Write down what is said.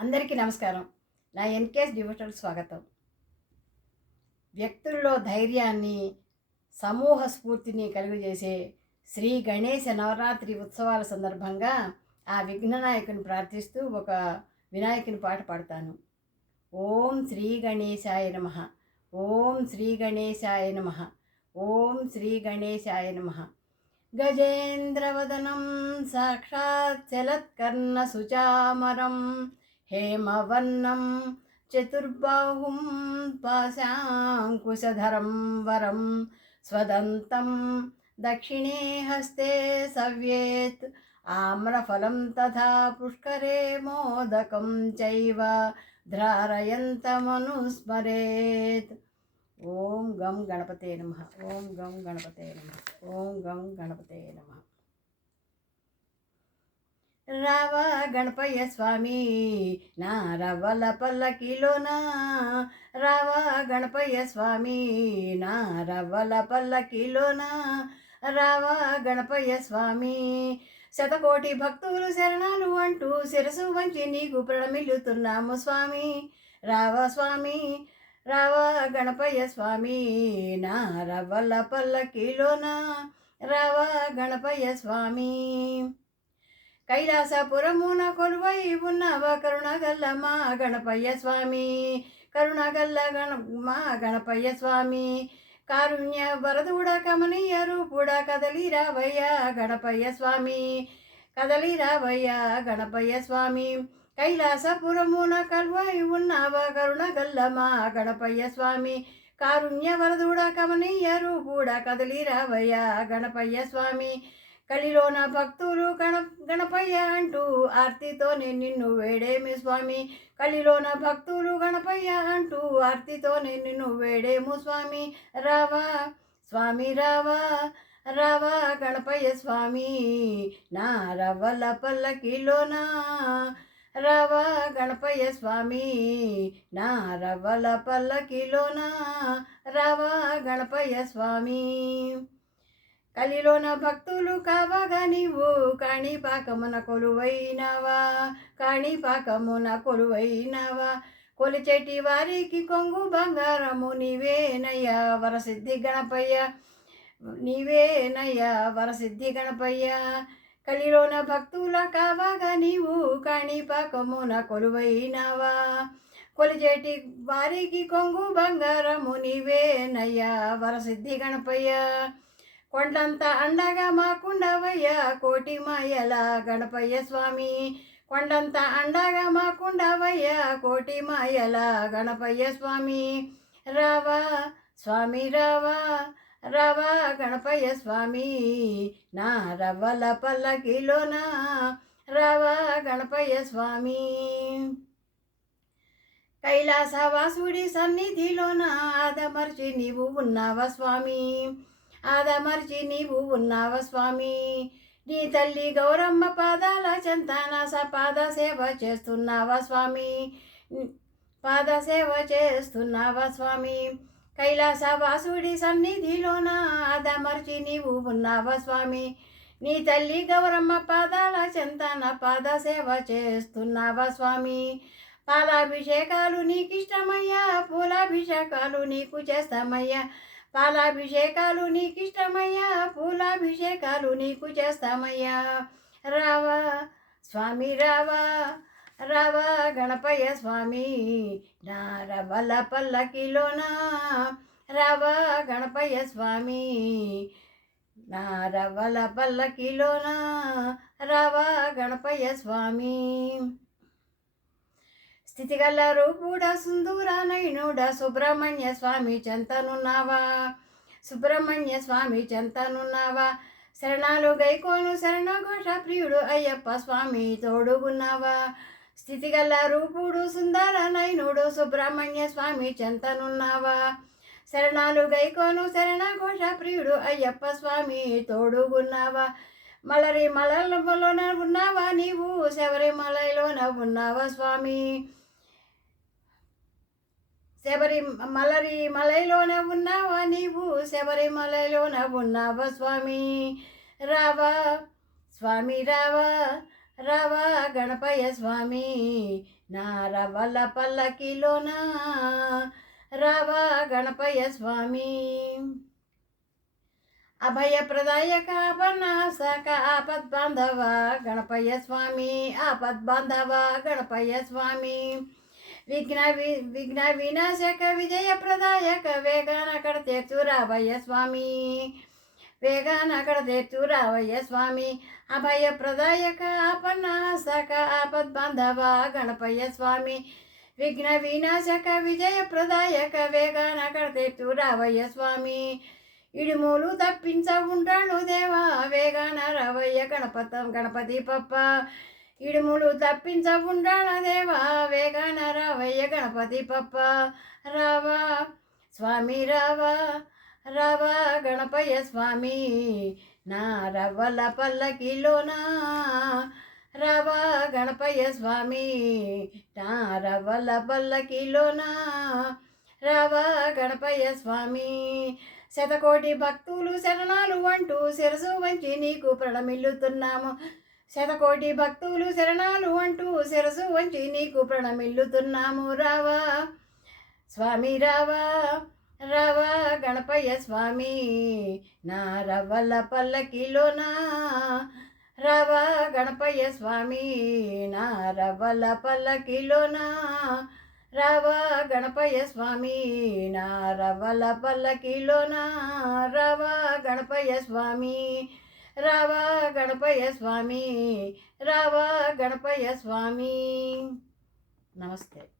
అందరికీ నమస్కారం. నా ఎన్‌కేఎస్ డివోషనల్ స్వాగతం. వ్యక్తుల్లో ధైర్యాన్ని, సమూహ స్ఫూర్తిని కలుగజేసే శ్రీ గణేశ నవరాత్రి ఉత్సవాల సందర్భంగా ఆ విఘ్ననాయకుని ప్రార్థిస్తూ ఒక వినాయకుని పాట పాడతాను. ఓం శ్రీ గణేశాయ నమః. ఓం శ్రీ గణేశాయ నమః. ఓం శ్రీ గణేశాయ నమః. గజేంద్రవదనం సాక్షాత్ చలత్కర్ణసుచామరం हेमवर्णं चतुर्बाहुं पाशाङ्कुशधरं वरं स्वदन्तं दक्षिणे हस्ते सव्येत् आम्रफलं तथा पुष्करे मोदकं चैव धारयन्तमनुस्मरेत्। ॐ गं गणपते नमः. ॐ गं गणपते नमः. ॐ गं गणपते नमः. రావ గణపయ్య స్వామి నా రవ్వల పల్లకిలోన, రావ గణపయ్య స్వామి నా రవ్వల పల్లకిలోన, రావ గణపయ్య స్వామి. శతకోటి భక్తులు శరణాలు అంటూ శిరసు వంచి నీకు ప్రణమిల్లుతున్నాము స్వామి. రావ స్వామి, రావ గణపయ్య స్వామి నా రవ్వల పల్లకిలోన, రావ గణపయ్య స్వామి. కైలాసపురమున కొలువై ఉన్నవ కరుణగల్ల మా గణపయ్య స్వామి, కరుణగల్ల మా గణపయ్య స్వామి. కారుణ్య వరదుడ కమనీయ రూపుడ కదలి రావయ్య గణపయ్య స్వామి, కదలి రావయ్య గణపయ్య స్వామి. కైలాసపురమున కొలువై ఉన్నవ కరుణగల్ల మా గణపయ్య స్వామి, కారుణ్య వరదుడ కమనీయ రూపుడ కదలి రావయ్య గణపయ్య స్వామి. కలిలోన భక్తులు గణపయ్య అంటూ ఆర్తితోనే నిన్ను వేడేమి స్వామి, కలిలోన భక్తులు గణపయ్య అంటూ ఆర్తితోనే నిన్ను వేడేము స్వామి. రావా స్వామి రావా, రావా గణపయ్య స్వామి నా రవ్వల పల్లకిలోన, రావా గణపయ్య స్వామి నా రవ్వల పల్లకిలోన, రావా గణపయ్య స్వామి. కలిలోన భక్తులు కావగా నీవు కాణిపాకమున కొలువైనవా, కాణిపాకమున కొలువైనవా. కొలిచెటి వారికి కొంగు బంగారము నీవేనయ్యా వరసిద్ధి గణపయ్య, నీవేనయ్యా వరసిద్ధి గణపయ్య. కలిలోన భక్తుల కావగా నీవు కాణిపాకమున కొలువైనవా, కొలిచేటి వారికి కొంగు బంగారము నీవేనయ్యా వరసిద్ధి గణపయ్య. కొండంత అండగా మాకుండవయ్య కోటి మాయల గణపయ్య స్వామి, కొండంత అండగా మాకుండవయ్య కోటి మాయల గణపయ్య స్వామి. రావా స్వామి రావా, రావా గణపయ్య స్వామి నా రవ్వల పల్లకిలోన, రావా గణపయ్య స్వామి. కైలాసవాసుడి సన్నిధిలోన ఆదమర్చి నీవు ఉన్నావా స్వామి, ఆదమర్చి నీవు ఉన్నావ స్వామి. నీ తల్లి గౌరమ్మ పాదాల చెంతన పాద సేవ చేస్తున్నావా స్వామి, పాద సేవ చేస్తున్నావా స్వామి. కైలాసవాసుడి సన్నిధిలోన ఆదమర్చి నీవు ఉన్నావా స్వామి. నీ తల్లి గౌరమ్మ పాదాల చెంతన పాద సేవ చేస్తున్నావా స్వామి. పాలాభిషేకాలు నీకిష్టమయ్యా, పూలాభిషేకాలు నీకు చేస్తామయ్యా, పాలాభిషేకాలు నీకు ఇష్టమయ్యా, పూలాభిషేకాలు నీకు చేస్తామయ్యా. రావా స్వామి రావా, రావా గణపయ్య స్వామి నా రవ్వల పల్లకిలోన, రావా గణపయ్య స్వామి నా రవ్వల పల్లకిలోన, రావా గణపయ్య స్వామి. స్థితిగల రూపుడ సుందూర నయనుడ సుబ్రహ్మణ్య స్వామి చెంతనున్నావా, సుబ్రహ్మణ్య స్వామి చెంతనున్నావా. శరణాలు గైకోను శరణఘోష ప్రియుడు అయ్యప్ప స్వామి తోడుగున్నావా. స్థితిగల రూపుడు సుందర నయనుడు సుబ్రహ్మణ్య స్వామి చెంతనున్నావా. శరణాలు గైకోను శరణఘోష ప్రియుడు అయ్యప్ప స్వామి తోడుగున్నావా. మలరి మలలోన ఉన్నావా నీవు, శబరిమలలోన ఉన్నావా స్వామి, మలరి మలైలోన ఉన్నావా నీవు, శబరిమలలోన ఉన్నావా స్వామి. రావా స్వామి రావా, రావా గణపయ్య స్వామి నా రవ్వల పల్లకిలోన రావా గణపయ్య స్వామి అభయప్రదాయక పన్నాసక ఆపద్బాంధవ గణపయ్య స్వామి ఆపద్బాంధవ గణపయ్య స్వామి విఘ్న వినాశక విజయప్రదాయక వేగాన అక్కడ తీర్చు రావయ్య స్వామి వేగాన అక్కడ తీర్చు రావయ్య స్వామి అభయప్రదాయక ఆపన్నాసక ఆపద్బాంధవ గణపయ్య స్వామి విఘ్న వినాశక విజయప్రదాయక వేగాన అక్కడ తీర్చు రావయ్య స్వామి ఇడుమూలు తప్పించ ఉంటాడు దేవా వేగాన రావయ్య గణపతి పప్ప ఇడుములు తప్పించ ఉంటాడు దేవా వేగాన రావయ్య గణపతి పప్ప రావా స్వామి రావా రావా గణపయ్య స్వామి నా రవ్వల పల్లకిలోన రావా గణపయ్య స్వామి నా రవ్వల పల్లకిలోన రావా గణపయ్య స్వామి శతకోటి భక్తులు శరణాలు అంటూ శిరసు వంచి నీకు ప్రణమిల్లుతున్నాము శతకోటి భక్తులు శరణాలు అంటూ శిరసు వంచి నీకు ప్రణమిల్లుతున్నాము రావా స్వామి రావా రావా గణపయ్య స్వామి నా రవ్వల పల్లకిలోన రావా గణపయ్య స్వామి నా రవ్వల పల్లకిలోన రావా గణపయ్య స్వామి నా రవ్వల పల్లకిలోన రావా గణపయ్య స్వామి రావా గణపయ్య స్వామి రావా గణపయ్య స్వామి నమస్తే.